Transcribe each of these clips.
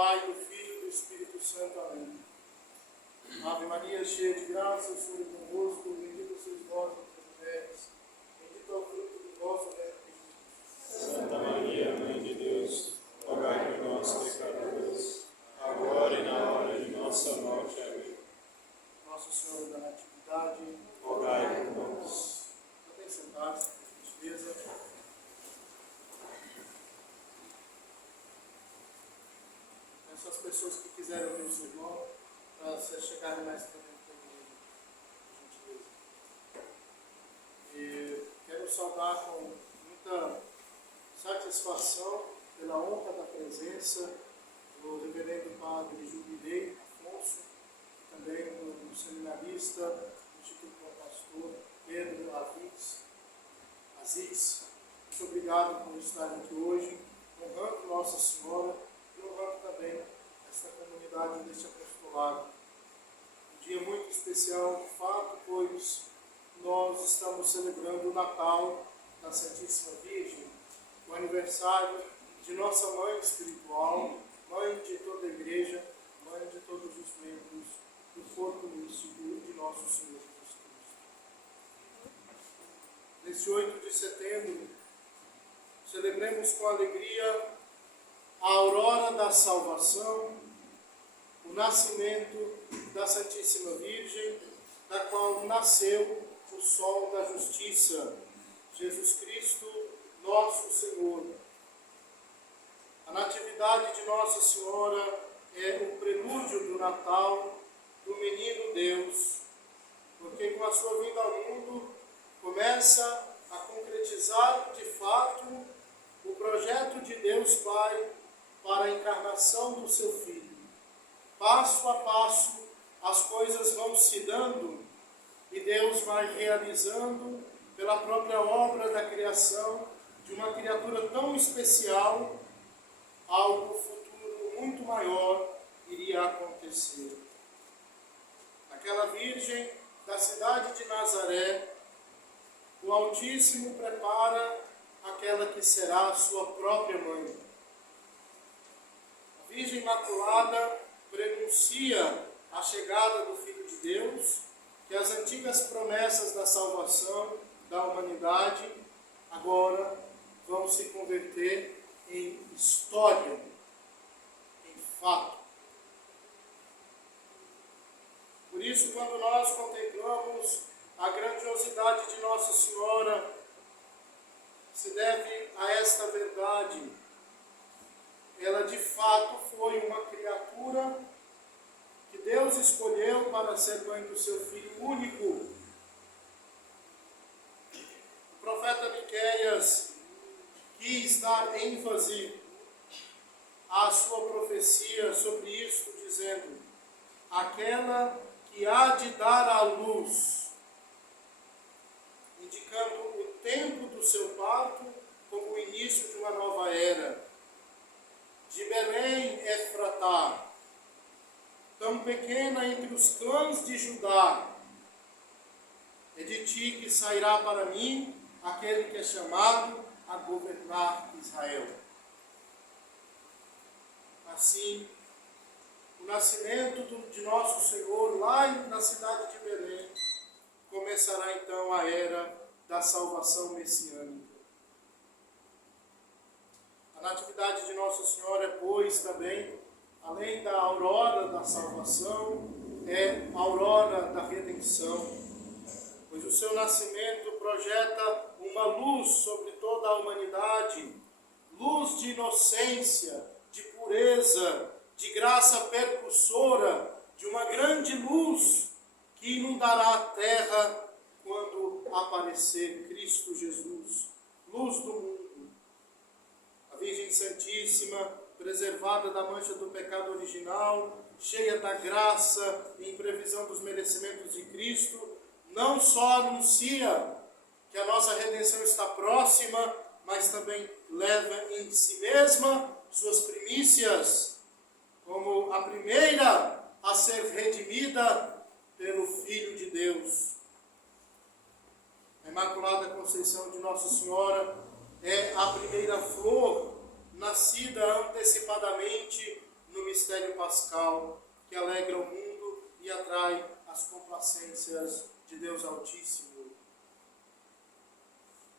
Pai, do Filho e do Espírito Santo. Amém. Ave Maria, cheia de graça, o Senhor é convosco, bendita sois vós entre as mulheres, bendito é o fruto do vosso ventre, Jesus. Santa Maria, Mãe de Deus, rogai por nós, pecadores, agora e na hora de nossa morte. Amém. Nosso Senhor da Natividade, rogai por nós. podem sentar-se, por gentileza. Essas pessoas que quiserem ouvir o seu irmão, para se chegarem mais para dentro da igreja, por gentileza. E quero saudar com muita satisfação pela honra da presença do reverendo padre Jubilei Afonso, também do seminarista do Instituto Bom Pastor Pedro Aziz. Muito obrigado por estarem aqui hoje, honrando Nossa Senhora e honrando também esta comunidade deste apostolado. Um dia muito especial, de fato, pois nós estamos celebrando o Natal da Santíssima Virgem, o aniversário de nossa Mãe espiritual, Mãe de toda a Igreja, Mãe de todos os membros do corpo místico de nosso Senhor Jesus Cristo. Nesse 8 de setembro, celebremos com alegria a aurora da salvação, o nascimento da Santíssima Virgem, da qual nasceu o sol da justiça, Jesus Cristo, nosso Senhor. A natividade de Nossa Senhora é o prelúdio do Natal do menino Deus, porque com a sua vinda ao mundo começa a concretizar de fato o projeto de Deus Pai para a encarnação do seu Filho. Passo a passo, as coisas vão se dando e Deus vai realizando, pela própria obra da criação, de uma criatura tão especial, algo futuro muito maior iria acontecer. Aquela Virgem da cidade de Nazaré, o Altíssimo prepara aquela que será a sua própria mãe. A Virgem Imaculada prenuncia a chegada do Filho de Deus, que as antigas promessas da salvação da humanidade agora vão se converter em história, em fato. Por isso, quando nós contemplamos a grandiosidade de Nossa Senhora, se deve a esta verdade. Ela de fato foi uma criatura que Deus escolheu para ser mãe do seu Filho único. O profeta Miqueias quis dar ênfase à sua profecia sobre isto, dizendo: aquela que há de dar à luz, indicando o tempo do seu parto como o início de uma nova era. De Belém, Efratá, tão pequena entre os clãs de Judá, é de ti que sairá para mim aquele que é chamado a governar Israel. Assim, o nascimento de nosso Senhor lá na cidade de Belém começará então a era da salvação messiânica. A natividade de Nossa Senhora, pois, também, além da aurora da salvação, é a aurora da redenção, pois o seu nascimento projeta uma luz sobre toda a humanidade, luz de inocência, de pureza, de graça percussora, de uma grande luz que inundará a terra quando aparecer Cristo Jesus, luz do mundo. A Virgem Santíssima, preservada da mancha do pecado original, cheia da graça e em previsão dos merecimentos de Cristo, não só anuncia que a nossa redenção está próxima, mas também leva em si mesma suas primícias, como a primeira a ser redimida pelo Filho de Deus. A Imaculada Conceição de Nossa Senhora é a primeira flor nascida antecipadamente no mistério pascal que alegra o mundo e atrai as complacências de Deus Altíssimo.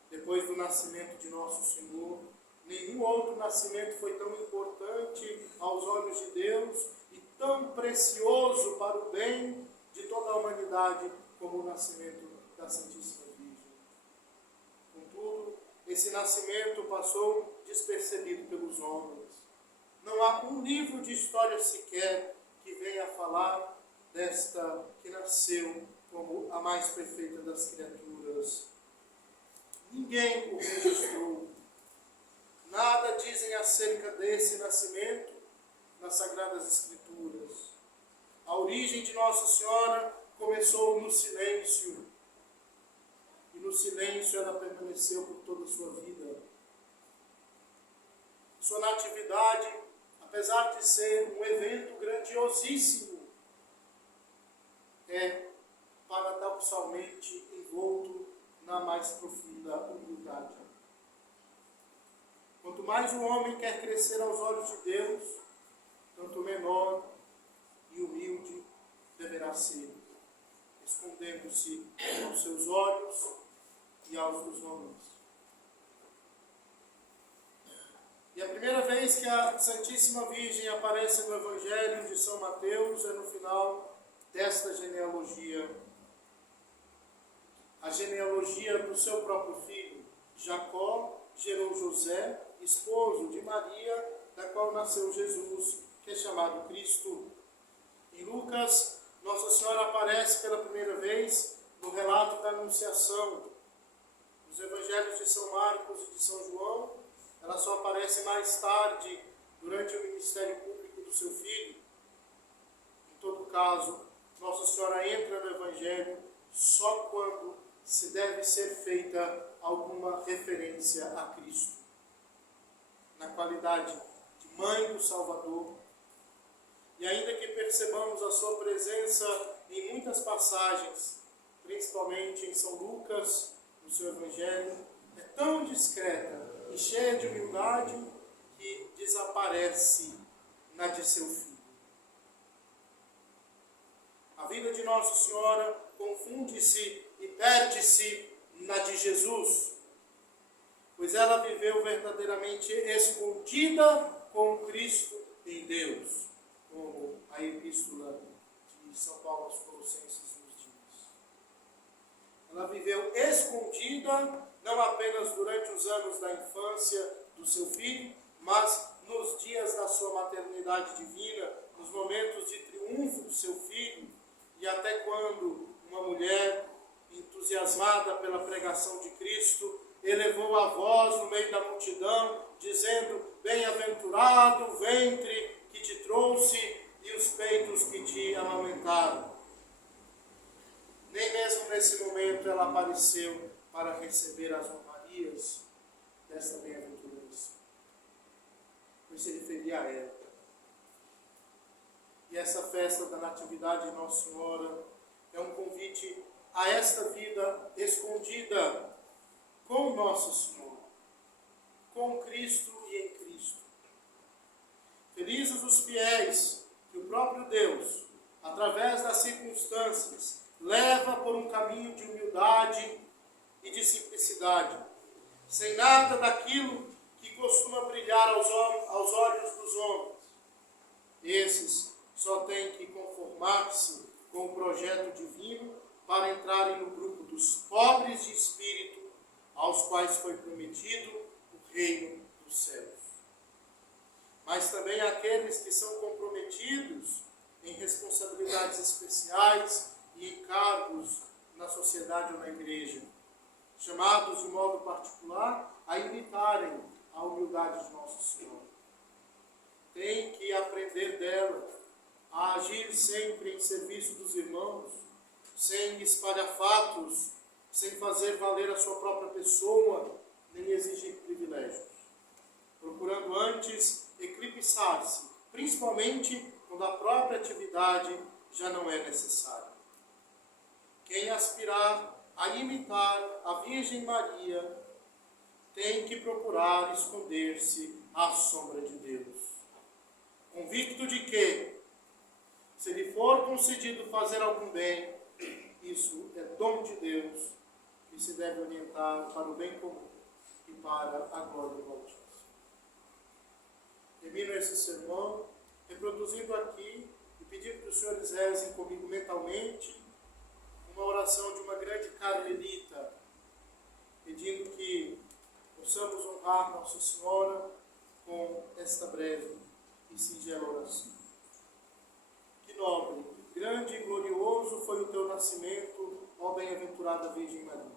Depois do nascimento de nosso Senhor, nenhum outro nascimento foi tão importante aos olhos de Deus e tão precioso para o bem de toda a humanidade como o nascimento da Santíssima Virgem. Contudo, esse nascimento passou despercebido pelos homens. Não há um livro de história sequer que venha falar desta que nasceu como a mais perfeita das criaturas. Ninguém o registrou. Nada dizem acerca desse nascimento nas Sagradas Escrituras. A origem de Nossa Senhora começou no silêncio. E no silêncio ela permaneceu por toda a sua vida. Sua natividade, apesar de ser um evento grandiosíssimo, é paradoxalmente envolto na mais profunda humildade. Quanto mais o homem quer crescer aos olhos de Deus, tanto menor e humilde deverá ser, escondendo-se aos seus olhos e aos dos homens. E a primeira vez que a Santíssima Virgem aparece no Evangelho de São Mateus é no final desta genealogia. A genealogia do seu próprio filho. Jacó gerou José, esposo de Maria, da qual nasceu Jesus, que é chamado Cristo. Em Lucas, Nossa Senhora aparece pela primeira vez no relato da Anunciação. Nos Evangelhos de São Marcos e de São João, ela só aparece mais tarde, durante o ministério público do seu filho. Em todo caso, Nossa Senhora entra no Evangelho só quando se deve ser feita alguma referência a Cristo. Na qualidade de Mãe do Salvador. E ainda que percebamos a sua presença em muitas passagens, principalmente em São Lucas, no seu Evangelho, é tão discreta e cheia de humildade que desaparece na de seu filho. A vida de Nossa Senhora confunde-se e perde-se na de Jesus, pois ela viveu verdadeiramente escondida com Cristo em Deus, como a epístola de São Paulo aos Colossenses nos diz. Ela viveu escondida não apenas durante os anos da infância do seu filho, mas nos dias da sua maternidade divina, nos momentos de triunfo do seu filho, e até quando uma mulher entusiasmada pela pregação de Cristo elevou a voz no meio da multidão, dizendo: bem-aventurado o ventre que te trouxe e os peitos que te amamentaram. Nem mesmo nesse momento ela apareceu para receber as honrarias desta bem-aventurança, pois se referia a ela. E essa festa da Natividade de Nossa Senhora é um convite a esta vida escondida com Nosso Senhor, com Cristo e em Cristo. Felizes os fiéis que o próprio Deus, através das circunstâncias, leva por um caminho de humildade e de simplicidade, sem nada daquilo que costuma brilhar aos olhos dos homens. Esses só têm que conformar-se com o projeto divino para entrarem no grupo dos pobres de espírito, aos quais foi prometido o reino dos céus. Mas também aqueles que são comprometidos em responsabilidades especiais e em cargos na sociedade ou na igreja, chamados de modo particular a imitarem a humildade de Nossa Senhora. Tem que aprender dela a agir sempre em serviço dos irmãos, sem espalhafatos, sem fazer valer a sua própria pessoa, nem exigir privilégios, procurando antes eclipsar-se, principalmente quando a própria atividade já não é necessária. Quem aspirar a imitar a Virgem Maria tem que procurar esconder-se à sombra de Deus, convicto de concedido fazer algum bem, isso é dom de Deus que se deve orientar para o bem comum e para a glória do Altíssimo. Termino esse sermão reproduzindo aqui e pedindo que os senhores rezem comigo mentalmente uma oração de uma grande carmelita, pedindo que possamos honrar Nossa Senhora com esta breve e singela oração. Que nobre, grande e glorioso foi o teu nascimento, ó bem-aventurada Virgem Maria.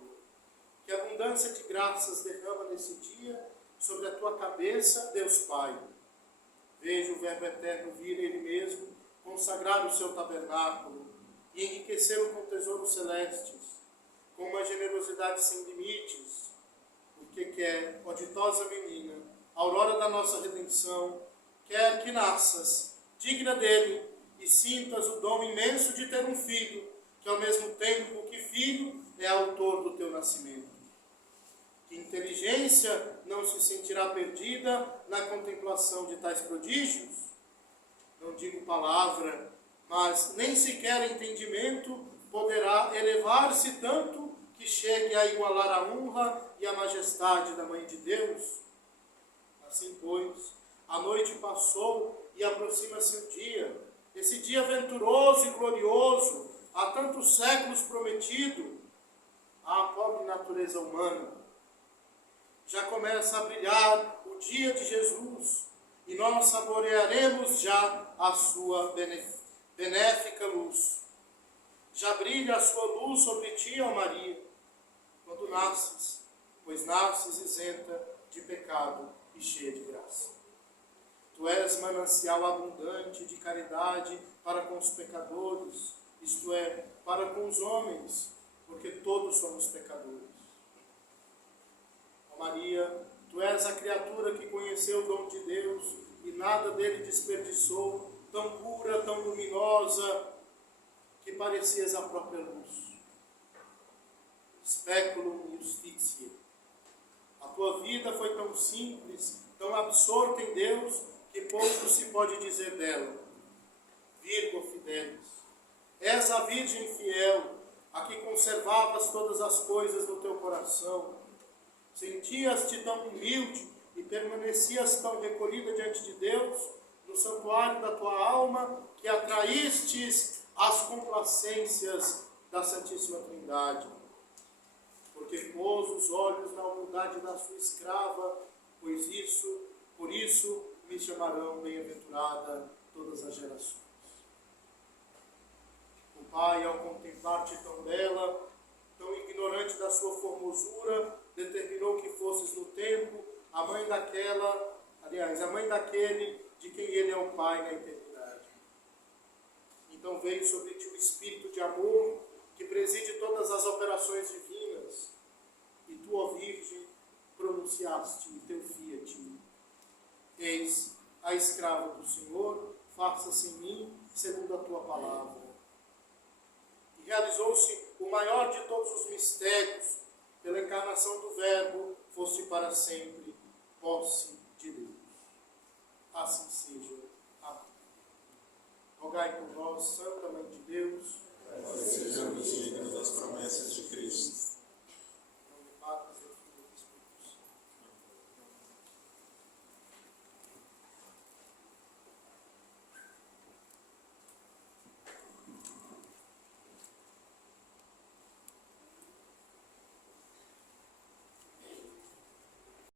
Que abundância de graças derrama nesse dia sobre a tua cabeça, Deus Pai. Veja o Verbo Eterno vir Ele mesmo, consagrar o seu tabernáculo e enriquecê-lo com tesouros celestes, com uma generosidade sem limites, porque quer, ó ditosa menina, aurora da nossa redenção, quer que nasças, digna dele, e sintas o dom imenso de ter um filho, que ao mesmo tempo que filho é autor do teu nascimento. Que inteligência não se sentirá perdida na contemplação de tais prodígios? Não digo palavra, mas nem sequer entendimento poderá elevar-se tanto que chegue a igualar a honra e a majestade da Mãe de Deus. Assim, pois, a noite passou e aproxima-se o dia, esse dia venturoso e glorioso, há tantos séculos prometido à pobre natureza humana. Já começa a brilhar o dia de Jesus e nós saborearemos já a sua benéfica luz. Já brilha a sua luz sobre ti, ó Maria, quando nasces, pois nasces isenta de pecado e cheia de graça. Tu és manancial abundante de caridade para com os pecadores, isto é, para com os homens, porque todos somos pecadores. Ó Maria, tu és a criatura que conheceu o dom de Deus e nada dele desperdiçou, tão pura, tão luminosa, que parecias a própria luz. Speculum justitiae. A tua vida foi tão simples, tão absorta em Deus, que pouco se pode dizer dela. Virgo fidelis. És a Virgem fiel, a que conservavas todas as coisas no teu coração. Sentias-te tão humilde e permanecias tão recolhida diante de Deus, no santuário da tua alma, que atraístes as complacências da Santíssima Trindade. Porque pôs os olhos na humildade da sua escrava, por isso me chamarão bem-aventurada todas as gerações. O Pai, ao contemplar-te tão bela, tão ignorante da sua formosura, determinou que fosses no tempo a mãe daquele de quem ele é o Pai na eternidade. Então veio sobre ti o Espírito de amor, que preside todas as operações divinas, e tu, ó Virgem, pronunciaste teu fiat. Eis a escrava do Senhor, faça-se em mim segundo a tua palavra. E realizou-se o maior de todos os mistérios, pela encarnação do Verbo, foste para sempre posse de Deus. Assim seja. Amém. Rogai por nós, Santa Mãe de Deus,